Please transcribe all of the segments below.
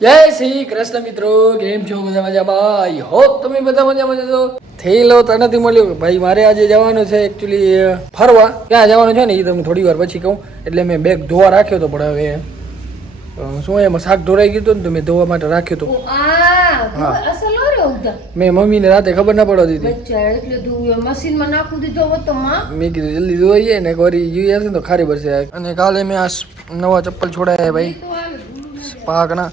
જય શ્રી કૃષ્ણ મિત્રો, કેમ છો? બધા મજામાં? આઈ હોપ તમે બધા મજામાં છો. થયેલો તો નથી મળ્યો ભાઈ. મારે આજે જવાનું છે એકચ્યુઅલી ફરવા. ક્યાં જવાનું છે ને એ તમને થોડી વાર પછી કહું. એટલે મેં બેગ ધોવા રાખ્યો તો, પણ હવે શું એમાં શાક ઢોરાઈ ગયું હતું ને, તો મેં ધોવા માટે રાખ્યો તો. મેં મમ્મીને રાતે ખબર ના પડવા દીધી. મશીનમાં નાખી દીધો હતો મેં કીધું જલ્દી ધોઈએ ને વરી જોઈએ હશે તો ખારી પડશે. અને કાલે મેં આ નવા ચપ્પલ છોડાયા ભાઈ પાકના.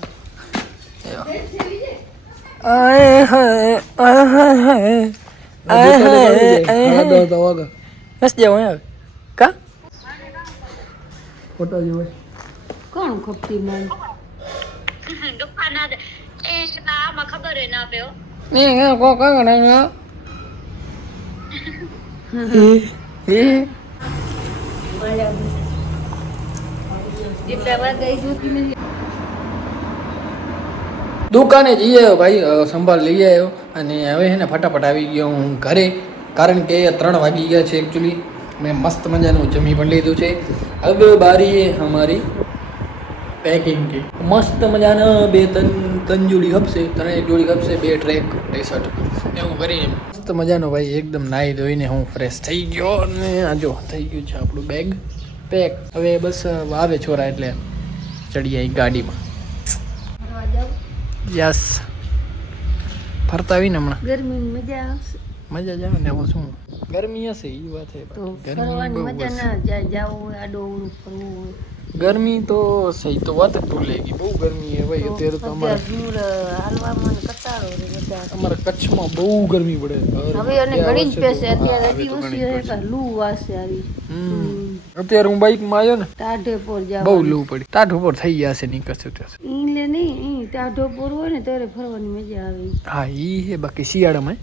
કોણ ખપતી મને દુકાને જઈ આવ્યો ભાઈ, સંભાળ લઈ આવ્યો. અને હવે છે ને ફટાફટ આવી ગયો હું ઘરે, કારણ કે 3 વાગી ગયા છે એકચ્યુઅલી. મેં મસ્ત મજાનું જમી પણ લીધું છે. હવે બારી અમારી પેકિંગ की મસ્ત મજાના 2-3 જોડી ખપશે, 3 જોડી ખપશે, 2 ટ્રેક ટી-શર્ટ એવું કરીને મસ્ત મજાનો ભાઈ એકદમ નાહી ધોઈને હું ફ્રેશ થઈ ગયો. અને આ જો થઈ ગયું છે આપણું બેગ પેક. હવે બસ આવે છોરા એટલે ચડી આવી ગાડીમાં. યસ, ફરતા આવીને હમણાં ગરમી મજા આવશે. મજા જ આવે ને. હવે શું ગરમી હશે એ વાત છે. ફરવાની મજા ના જાય, જાવું હોય આડો અવળું ફરવું હોય. ગરમી તો સહી તો વાત જ ભૂલેગી. બહુ ગરમી છે ભાઈ અત્યારે તો. હાલવામાં કટાળો રે બધા. અમારા કચ્છમાં બહુ ગરમી પડે હવે અને ઘણી જ પેસે અત્યારે અતિ ઓછી હે કે લૂ વાસે આવી. અત્યારે હું બાઈકમાં આવ્યો ને, ટાઢે પર જાવ બહુ લૂ પડી. ટાઢ ઉપર થઈ ગયા છે નીકળશે ત્યાં. ઈલે નહીં, ટાઢો પર હોય ને ત્યારે ફરવાની મજા આવે. હા ઈ હે. બાકી શિયાળામાં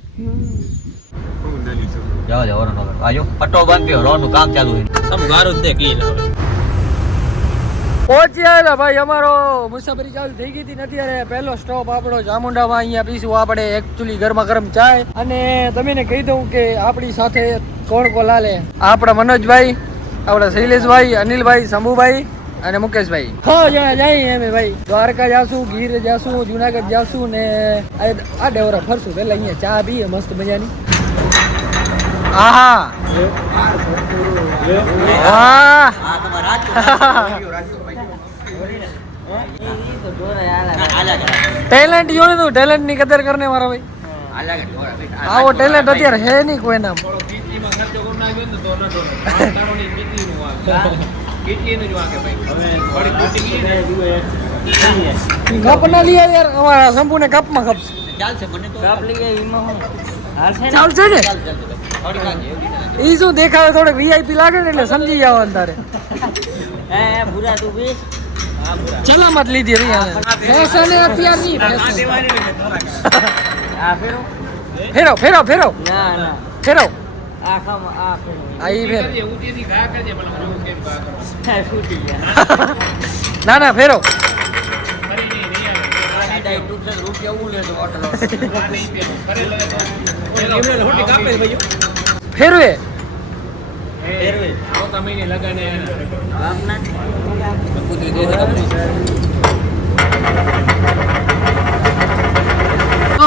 જાઓ જાઓ નો આજો પટ્ટો બાંધ્યો રોનું કામ ચાલુ છે. સમ ગારો જ દેખી લે. પહોંચી આવેલા ભાઈ. અમારો મુસાફરી ચાલુ થઈ ગઈ હતી ને અત્યારે પહેલો સ્ટોપ આપણો ચામુંડામાં. અહીંયા પીશું આપણે એકચ્યુઅલી ગરમા ગરમ ચાય. અને તમને કહી દઉં કે આપણી સાથે કોણ કોણ હાલે. આપણા મનોજભાઈ, આપણા શૈલેષભાઈ, અનિલભાઈ, શંભુભાઈ અને મુકેશભાઈ. 6 જણા જઈએ અમે ભાઈ. દ્વારકા જાશું, ગીર જાશું, જુનાગઢ જાશું ને આ ડેવરા ફરશું. પેલા અહીંયા ચા પીએ મસ્ત મજાની. આહા ટેલેન્ટ જો ને તું, ટેલેન્ટ ની કદર કરને મારા ભાઈ. આવો ટેલેન્ટ અત્યારે હે નહીં કોઈ નામ. કપ ના લઈએ યાર, અમારા શંભુ ને કપ માં ખપશે. ચાલશે ને. ઈ શું દેખાવે થોડોક વીઆઈપી લાગે ને એટલે સમજી જવાનું તારે. ચલામત લીધી ફેશન અત્યારની ફેરો ફેરો ફેરો ફેરો ના ના ફેરો ફેરવે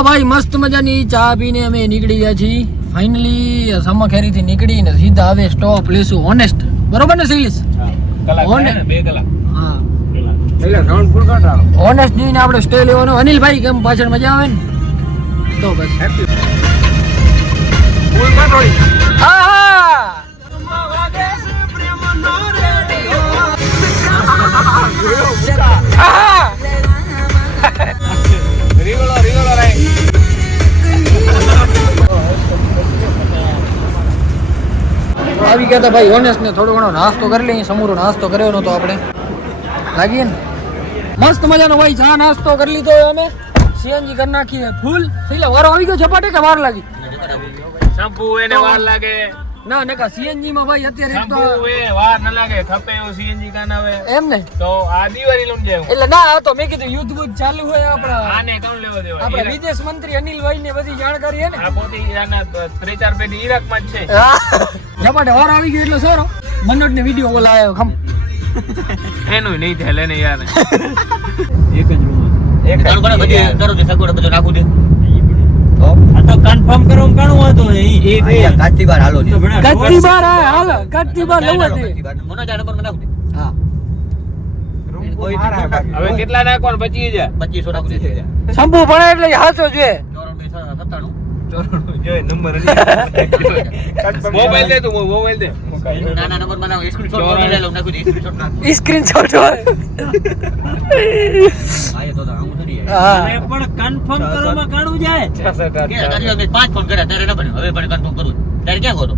ભાઈ. મસ્ત મજાની ચા પીને અમે નીકળી ગયા છીએ ફાઇનલી. સમાખેરી થી નીકળીને સીધા હવે સ્ટોપ લેશું ઓનેસ્ટ. બરોબર ને શૈલેષ? ઓનેસ્ટ જઈને આપણે સ્ટે લેવાનો. અનિલભાઈ કેમ પાછળ મજા આવે ને તો બસ. આવી ગયા હતા ભાઈ ઓનેસ્ટ ને. થોડો ઘણો નાસ્તો કરી લઈએ. સમૂરો નાસ્તો કર્યો નતો આપણે, લાગીએ ને મસ્ત મજાનો ભાઈ. ચા નાસ્તો કરી લીધો અમે. સીએનજી કરી નાખીએ ફૂલ. એટલે વારો આવી ગયો ઝપાટે કે વાર લાગી? શંભુ એને વાર લાગે ના નકા સીએનજી માં ભાઈ અત્યારે એક તો વાર ન લાગે થપે એવું સીએનજી કાન આવે એમ ને. તો આ દિવાળી લઈને જાય એટલે ના આ તો મેં કીધું યુદ્ધ બુદ્ધ ચાલુ હોય આપણા આને કોણ લેવો દેવો. આપણા વિદેશ મંત્રી અનિલભાઈ ને બધી જાણકારી હે ને. આ પોતે ઈરાનના 3-4 પેઢી ઈરાકમાં જ છે. ઝપાટે વાર આવી ગયો એટલે સારો. મનોજ ને વિડીયો કોલ આવ્યો ખમ એનું નહીં થાય લેને યાર. એક જ રૂમ તારું કોને બધી કરો દે સગવડ બધું નાખું દે આ તો કન્ફર્મ કરો કાણું હતું ઈ અહીંયા કાચી બાર હાલો દે કચ્છી બાર હાલ કચ્છી બાર લેવા દે મોનો જા નંબર માં નાખું દે હા કોઈ હવે કેટલા નાખવાનું 25,000 2500 નાખું દે શંભુ ભણે એટલે હાચો જોઈએ 97 મોબાઈલ દે તું મોબાઈલ દે નાના નંબર માં નાખું સ્ક્રીનશોટ મોબાઈલ લઈ લઉં નાખું દે સ્ક્રીનશોટ નાખ સ્ક્રીનશોટ હોય આયે તો હું થડી હા અને પણ કન્ફર્મ કરવામાં કાણું જાય કે તારી મેં 5 ફોન કર્યા તારે ન બન્યો હવે પણ કન્ફર્મ કરું તારે ક્યાં ખોટો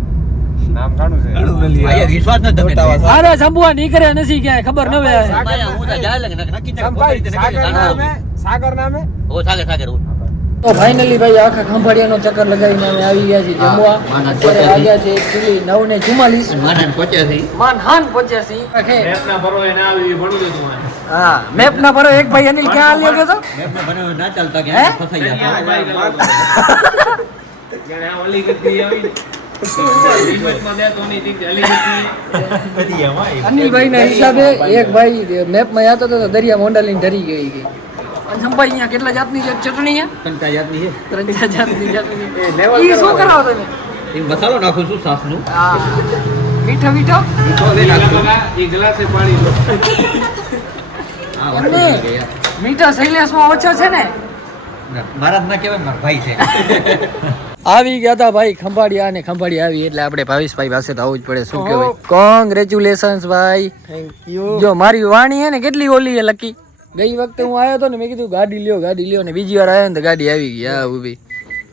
નામ કાઢું છે આયે વિશ્વાસ ન તમે અરે શંભુઆ નીકળે નથી ક્યાંય ખબર ન હોય ભાઈ હું તો જાય લાગે નક્કી સાગર નામે ઓ સાગર તો ફાઇનલી ભાઈ આખા ખંભાળિયાનો ચક્કર લગાવીને અમે આવી ગયા છીએ જમવા અત્યારે વાગ્યા છે એકચ્યુઅલી 9:44 માનન પહોંચ્યા છે માનહાન પહોંચ્યા છીએ મેપના ભરો એને આવી ભણું દે તું હા મેપ ના ભરો એક ભાઈ અનિલ ક્યાં લઈ ગયો તો મેપને બનાવ ના ચાલતા કે હે? ફસાઈ ગયા જાણે આ ઓલી ગતિ આવી રિમોટમાં દે તો ની ઠીક છે અલી ગતિ અનિલભાઈ ના હિસાબે એક ભાઈ મેપ માં યાતો તો દરિયા મોંડાલીને ડરી ગઈ ગઈ અને સંભાઈ અહીંયા કેટલા જાતની છે ચટણી છે કંટા યાદની છે 3 જાતની ચટણી ઈ શું કરાવો તમે એ મસાલો નાખું છું સાસનું હા મીઠો મીઠો એક ગ્લાસે પાણી લો હા એમને મીઠા શૈલેષમાં ઓછો છે ને મારા ના કહેવાય મારા ભાઈ છે આવી ગયા હતા ભાઈ ખંભાળિયા અને ખંભાળિયા આવી એટલે આપણે ભાવેશભાઈ પાસે તો આવવું જ પડે શું કહેવાય કોંગ્રેચ્યુલેશન્સ ભાઈ થેન્ક યુ જો મારી વાણી હે ને કેટલી ઓલી હે લકી ગઈ વખતે હું આવ્યો હતો ને મેં કીધું ગાડી લ્યો ને બીજી વાર આવ્યો ને તો ગાડી આવી ગઈ આ ઊભી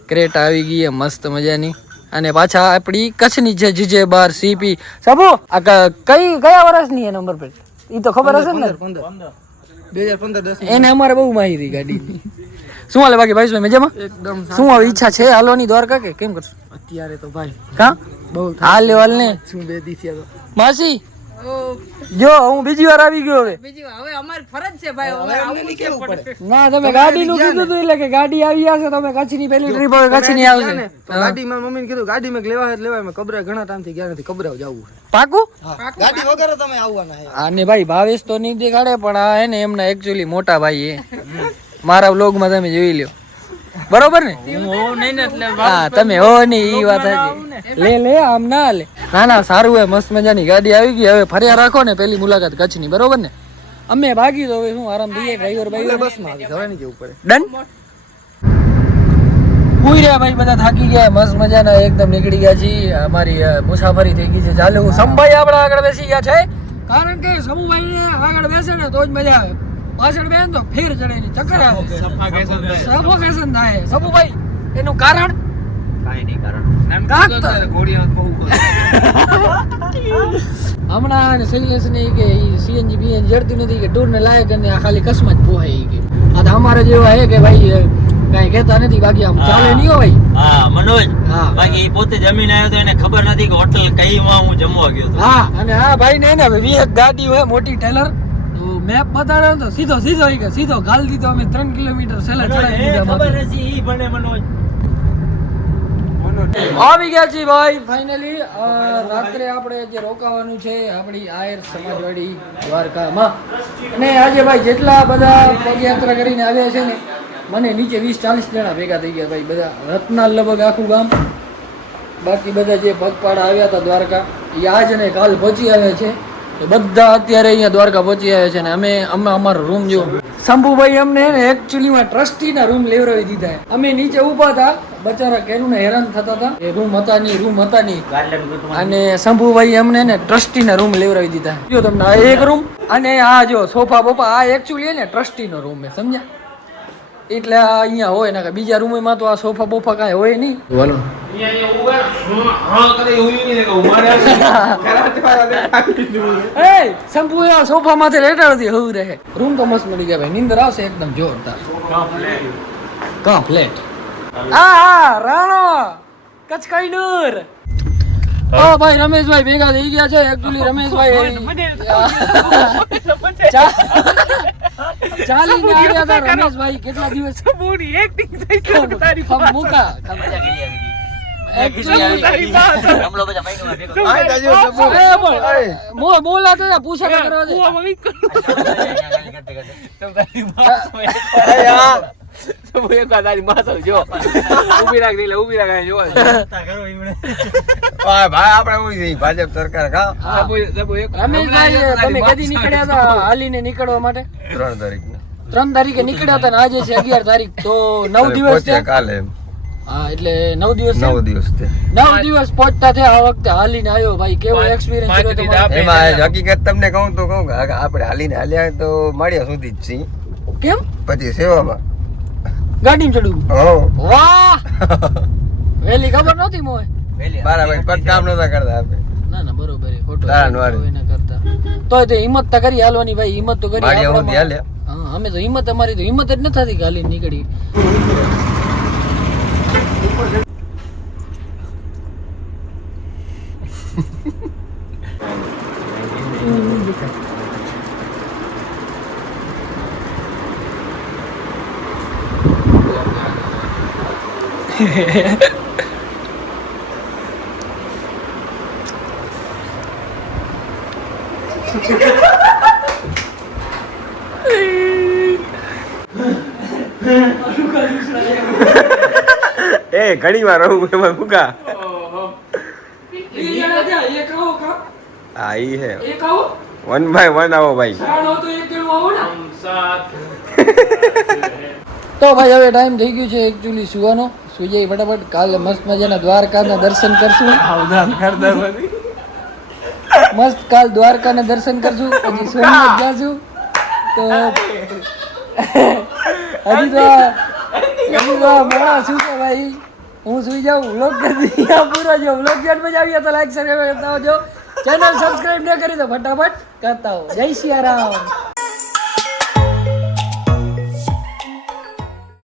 ક્રેટા આવી ગઈ મસ્ત મજાની અને પાછા આપણી કચ્છની છે જીજે બાર સીપી સાબુ આ કયા વર્ષની એ નંબર પ્લેટ ઈ તો ખબર હશે ને 2015 એને અમારે બહુ માહિતી ગાડીની શું હાલે બાકી ભાઈ મજામાં એકદમ શું હવે ઈચ્છા છે હાલવાની દ્વારકા કે કેમ કરશું અત્યારે તો ભાઈ કા બહુ હાલ ને શું બે દી થયા તો માસી જો હું બીજી વાર આવી ગયો હવે હવે અમારી ફરજ છે ભાઈ હવે આવું કેવું પડે ના તમે ગાડી નું કીધું તું એટલે કે ગાડી આવી હશે તમે કચ્છની પહેલી ટ્રીપ હવે કચ્છની આવશે ગાડી માં મમ્મીને કીધું ગાડી માં લેવા હે લેવાય મેં કબરે ઘણા ટાઈમ થી ગયા નથી કબરે જવું પાકું ગાડી વગર તમે આવવાના હે આને ભાઈ ભાવેશ તો નહીં દેખાડે પણ આ હે ને એમના એકચ્યુઅલી મોટા ભાઈ હે મારા વ્લોગ માં તમે જોઈ લ્યો બરોબર ને હા તમે હો નહીં ઈ વાત હતી લે આમ ના લે ના સારું હે મસ્ત મજાની ગાડી આવી ગઈ હવે ફર્યા રાખો ને પેલી મુલાકાત કચ્છની બરોબર ને અમે ભાગી તો હવે શું આરામ થઈએ ડ્રાઈવર ભાઈ બસ માં આવી જવાની જવું પડે ડન પૂઈ રહ્યા ભાઈ બધા થાકી ગયા મસ્ત મજાના એકદમ નીકળી ગયા છીએ અમારી મુસાફરી થઈ ગઈ છે ચાલુ સંભાઈ આપણા આગળ બેસી ગયા છે કારણ કે સમુભાઈ ને આગળ બેસે ને તો જ મજા આવે પાછળ બેન તો ફેર ચડે ની ચક્કર આવે સફોકેશન થાય સમુભાઈ એનું કારણ કાઈ નહીં કારણ હમણાં શૈલેષ ને કે સીએનજી બીએન જડતી નથી કે ટૂર ને લાયક અને આ ખાલી કસમાં જ પોહાય કે આ તો અમારે જેવા હે કે ભાઈ કઈ કહેતા નથી બાકી આમ ચાલે નહીં હો ભાઈ હા મનોજ હા બાકી પોતે જમીન આવ્યો તો એને ખબર નથી કે હોટલ કઈમાં હું જમવા ગયો તો હા અને આ ભાઈ ને ને વીએક ગાડી હોય મોટી ટેલર તો મેપ બતાડ્યો તો સીધો ગાલ દીધો અમે 3 કિલોમીટર સેલા ચડાવી દીધા ખબર માથે. નથી ઈ ભણે મનોજ આવી ગયા છીએ ભાઈ ફાઇનલી રાત્રે આપણે જે રોકાવાનું છે આપણી આયર સમાજવાડી દ્વારકામાં અને આજે ભાઈ જેટલા બધા પદયાત્રા કરીને આવ્યા છે ને મને નીચે 20-40 જણા ભેગા થઈ ગયા ભાઈ બધા રત્નાલ લગભગ આખું ગામ બાકી બધા જે પગપાળા આવ્યા હતા દ્વારકા એ આજ અને કાલ પહોંચી આવ્યા છે તો બધા અત્યારે અહીંયા દ્વારકા પહોંચી આવ્યા છે ને અમે અમારો રૂમ જો શંભુભાઈ અમને એકચ્યુઅલીમાં ટ્રસ્ટીના રૂમ લેવડાવી દીધા અમે નીચે ઊભા હતા બચારા કેરુને હેરાન થતા હતા એ રૂમ હતા નહીં અને શંભુભાઈ અમને ને ટ્રસ્ટીના રૂમ લેવડાવી દીધા જો તમને આ એક રૂમ અને આ જો સોફા બોફા આ એકચ્યુઅલી ને ટ્રસ્ટીનો રૂમ છે સમજ્યા એટલે આ અહીંયા હોય ને બીજા રૂમમાં તો આ સોફા બોફા કાંઈ હોય નહીં બોલો શંભુ સોફા માંથી લેટાડતી હું રહે રૂમ તો મસ્ત મળી ગયા ભાઈ નીંદર આવશે એકદમ જોરદાર કમ્પ્લીટ હા રાણો કચ્છ કઈનૂર ઓ ભાઈ રમેશભાઈ ભેગા થઈ ગયા છે એકચ્યુઅલી રમેશભાઈ ચાલીને આવ્યા હતા રમેશભાઈ કેટલા દિવસ હમલો બધા મહિનામાં ભેગો કરો. આય જાજો ડબ્બો. મો બોલાતો હતા, પૂછા તો કરવા દે. એક વાર તારી માથા જો ઊભી રાખ દે ઊભી રાખ જો ભાઈ આપણે હું છે ભાજપ સરકાર કા રમેશભાઈ તમે કદી નીકળ્યા હતા હાલીને નીકળવા માટે? 3 તારીખના 3 તારીખે નીકળ્યા હતા ને આજે છે 11 તારીખ, તો 9 દિવસ પહોંચ્યા છે. કાલે હા એટલે 9 દિવસ છે. 9 દિવસ તે 9 દિવસ પહોંચતા થયા આ વખતે હાલીને આવ્યો ભાઈ, કેવો એક્સપિરિયન્સ રહ્યો તમારો? એમાં હકીકત તમને કહું તો કહું કે આપણે હાલીને હાલ્યા તો માળિયા સુધી જ છીએ, કેમ પછી સેવામાં ગાડીમાં ચડવું? હો વાહ વેલી ખબર નહોતી મોય. મારા ભાઈ પગ કામ નતા કરતા આપણે ના ના બરોબર છે, ખોટો તારા વાળી. એના કરતા તોય તે હિંમત તો કરી હાલવાની ભાઈ, હિંમત તો કરી માળિયા સુધી આપણામાં. હાલ્યા. હા અમે તો હિંમત, અમારી તો હિંમત જ ન થતી કે હાલીને નીકળી. એ ઘણી વાર રહું એમાં ફૂકા હા ઈ હે 1 by 1 આવો ભાઈ. તો ભાઈ હવે ટાઈમ થઈ ગયું છે એકચ્યુઅલી સુવાનો. સુઈ જઈએ ફટાફટ, કાલે મસ્ત મજાના દ્વારકાના દર્શન કરશું. મસ્ત કાલ દ્વારકાના દર્શન કરશું, પછી સોમનાથ જાશું. તો હજી તો મોડા શું છે ભાઈ, હું સુઈ જાઉં. વ્લોગ કરી પૂરો જો. વ્લોગ જો મજા આવી તો લાઈક સબસ્ક્રાઈબ કરતા હોજો. ચેનલ સબસ્ક્રાઈબ ન કરી તો ફટાફટ કરતા હો. જય સિયારામ.